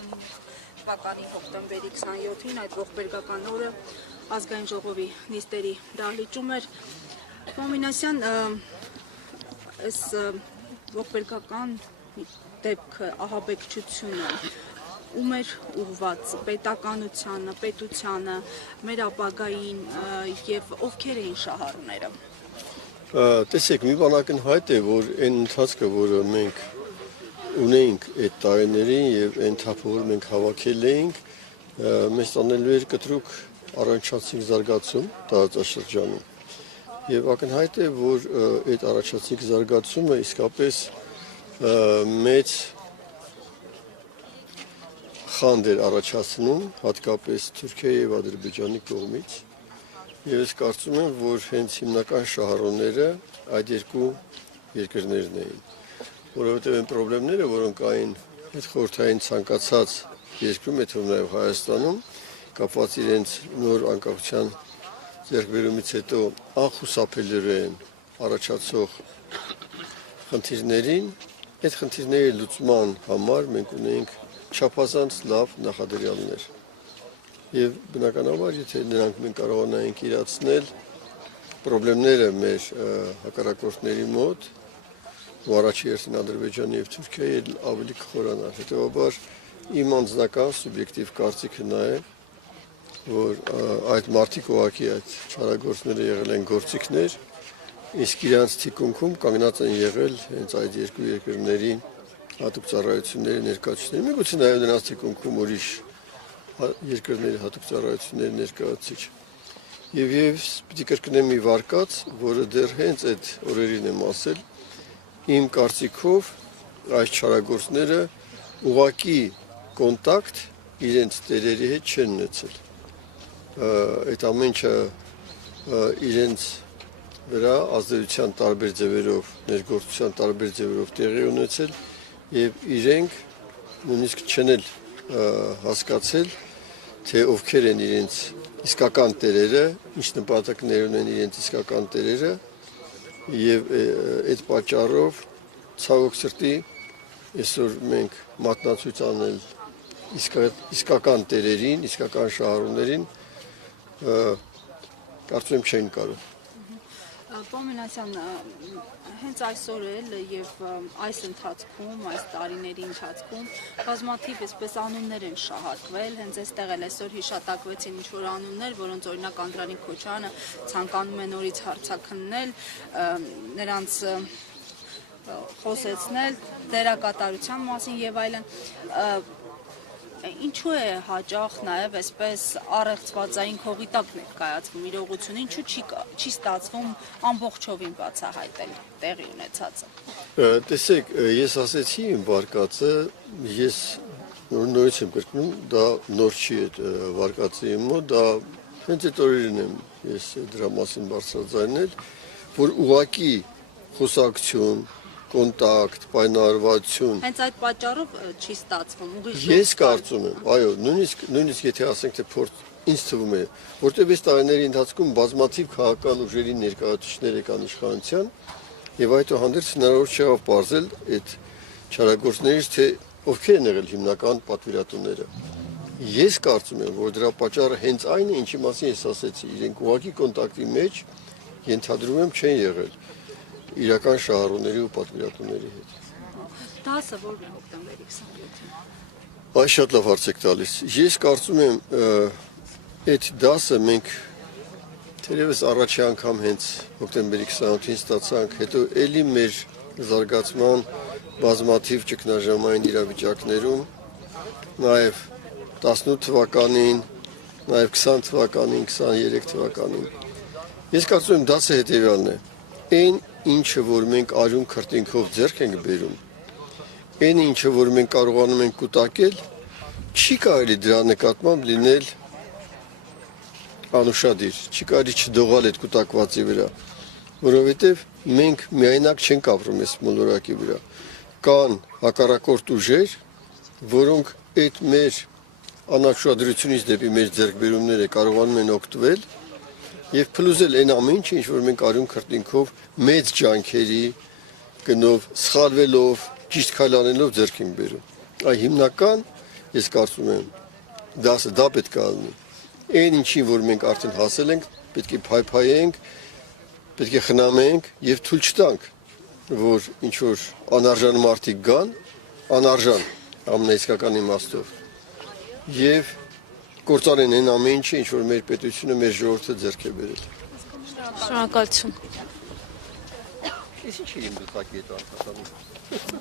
թվականի հոկտեմբերի 27-ին այդ ողբերգական օրը ազգային ժողովի նիստերի դահլիճում էր Մոմինասյան այս ողբերգական դեպքը ահաբեկչությունը ում էր ուղված պետականությանը, պետությանը, մեր ապագային եւ ովքեր էին շահառուները։ Տեսեք, մի բան ակնհայտ է, որ այն ընթացքը, որը մենք ունեինք այդ տարիներին եւ այն թափը, որ մենք հավաքել էինք, մեզ տանելու էր կտրուկ առաջացիկ զարգացում տարածաշրջանում։ Եվ ակնհայտ է, որ այդ առաջացիկ զարգացումը իսկապես մեծ խանդ էր առաջացնում, հատկապես Թուրքիայի եւ Ադրբեջանի կողմից։ Եվ ես կարծում եմ, որ հենց հիմնական շահառուները այդ երկու երկրներն էին, որովհետև այն խնդիրները, որոնք կային հետխորհրդային ցանկացած երկրում, այդ թվում նաև Հայաստանում, կապված իրենց նոր անկախության ձեռքբերումից հետո անխուսափելիորեն առաջացող խնդիրներին, այդ խնդիրների լուծման համար մենք ունենք չափազանց լավ նախադրյալներ։ Եվ բնականաբար, եթե նրանք մենք կարողանայինք իրացնել խնդիրները մեր հակառակորդների մոտ, ու առաջի հերթին Ադրբեջանի եւ Թուրքիայի ավելի կխորանար։ Հետևաբար իմ անձնական սուբյեկտիվ կարծիքը նա է, որ այդ մարդիկ ուղղակի այդ չարագործները եղել են գործիքներ, իսկ իրանց թիկունքում կանգնած են եղել հենց այդ երկու երկրների հատուկ ծառայությունների ներկայացուցիչները, միգուցե նաև նրանց թիկունքում ուրիշ երկրների հատուկ ծառայությունների ներկայացուցիչ։ Եվ պիտի կրկնեմ մի վարկած, որը դեռ հենց այդ օրերին եմ ասել, իմ կարծիքով այս չարագործները ուղղակի կոնտակտ իրենց տերերի հետ չեն ունեցել։ Այդ ամեն ինչը իրենց վրա ազդեցության տարբեր ձևերով, ներգործության տարբեր ձևերով տեղի ունեցել եւ իրենք նույնիսկ չեն հասկացել, թե ովքեր են իրենց իսկական տերերը, ինչ նպատակներ ունեն իրենց իսկական տերերը եւ այդ պատճառով ցավոք սրտի այսօր մենք մատնացույց անել իսկական տերերին, իսկական շահառուներին կարծում եմ չեն կարող։ Մոմինասյան, հենց այսօր էլ եւ այս ընթացքում, այս տարիների ընթացքում բազմաթիվ այսպես անուններ են շահարկվել, հենց այստեղ էլ այսօր հիշատակվեցին ինչ-որ անուններ, որոնց օրինակ Անդրանիկ Քոչարյանը ցանկանում է նորից հարցաքննել, նրանց խոսեցնել դերակատարության մասին եւ այլն։ Ինչու է հաճախ նաև այսպես առեղծվածային քողի տակ ներկայացվում իրողությունը, ինչու չի ստացվում ամբողջովին բացահայտել տեղի ունեցածը։ Տեսեք, ես ասեցի իմ վարկածը, ես նորից եմ կրկնում, դա նոր չի այդ վարկածը իմ մոտ, դա հենց այդ օրերին եմ ես դրա մասին բարձրաձայնել, որ ուղղակի խոսակցություն, կոնտակտ, պայմանավորվածություն։ Հենց այդ պատճառով չի ստացվում, ուղիղ։ Ես կարծում եմ, այո, նույնիսկ եթե ասենք թե փորձ, ինձ թվում է, որտեղ այս տարիների ընթացքում բազմաթիվ քաղաքական ուժերի ներկայացուցիչներ եկան իշխանության, եւ այդուհանդերձ հնարավոր չեղավ բարձել այդ չարագործներից, թե ովքեր են եղել հիմնական պատվիրատուները։ Ես կարծում եմ, որ դրա պատճառը հենց այն է, ինչի մասին ես ասեցի, իրենք ուղղակի կոնտակտի մեջ ենթադրում եմ չեն եղել իրական շահառուների ու պատվիրատուների հետ։ Դասը ո՞րն է հոկտեմբերի 27-ին։ Այս շատ լավ հարց եք տալիս։ Ես կարծում եմ, այդ դասը մենք թերևս առաջի անգամ հենց հոկտեմբերի 27-ին ստացանք, հետո էլի մեր զարգացման բազմաթիվ ճգնաժամային իրավիճակներում, նաև 18 թվականին, նաև 20 թվականին, 23 թվականին։ Ես կարծում եմ դասը հետևյալն է. այն ինչը որ մենք արյուն քրտինքով ձեռք ենք բերում, այն ինչը որ մենք կարողանում ենք կուտակել, չի կարելի դրա նկատմամբ լինել անուշադիր, չի կարելի չդողալ այդ կուտակվածի վրա, որովհետև մենք միայնակ չենք ապրում այս մոլորակի վրա, կան հակառակորդ ուժեր, որոնք այդ մեր անաչուադրությունից դեպի մեր ձեռքբերումները կարողանում են օգտվել եւ փլուզել այն ամեն ինչը, ինչ որ մենք արյուն քրտինքով մեծ ջանքերի գնով, սխալվելով, ճիշտ քայլ անելով ձեռք ենք բերում։ Այ հիմնական ես կարծում եմ դասը դա պետք է լինի։ Այն ինչին, որ մենք արդեն հասել ենք, պետք է փայփայենք, պետք է խնամենք եւ թույլ չտանք, որ ինչ որ անարժան մարդիկ գան, անարժան ամենաիսկական իմաստով եւ կործանեն այն ամեն ինչը, ինչ որ մեր պետությունը, մեր ժողովուրդը ձեռք է բերել։ Շնորհակալություն։ Ես ինչի՞ եմ դուք այդ արտասանում։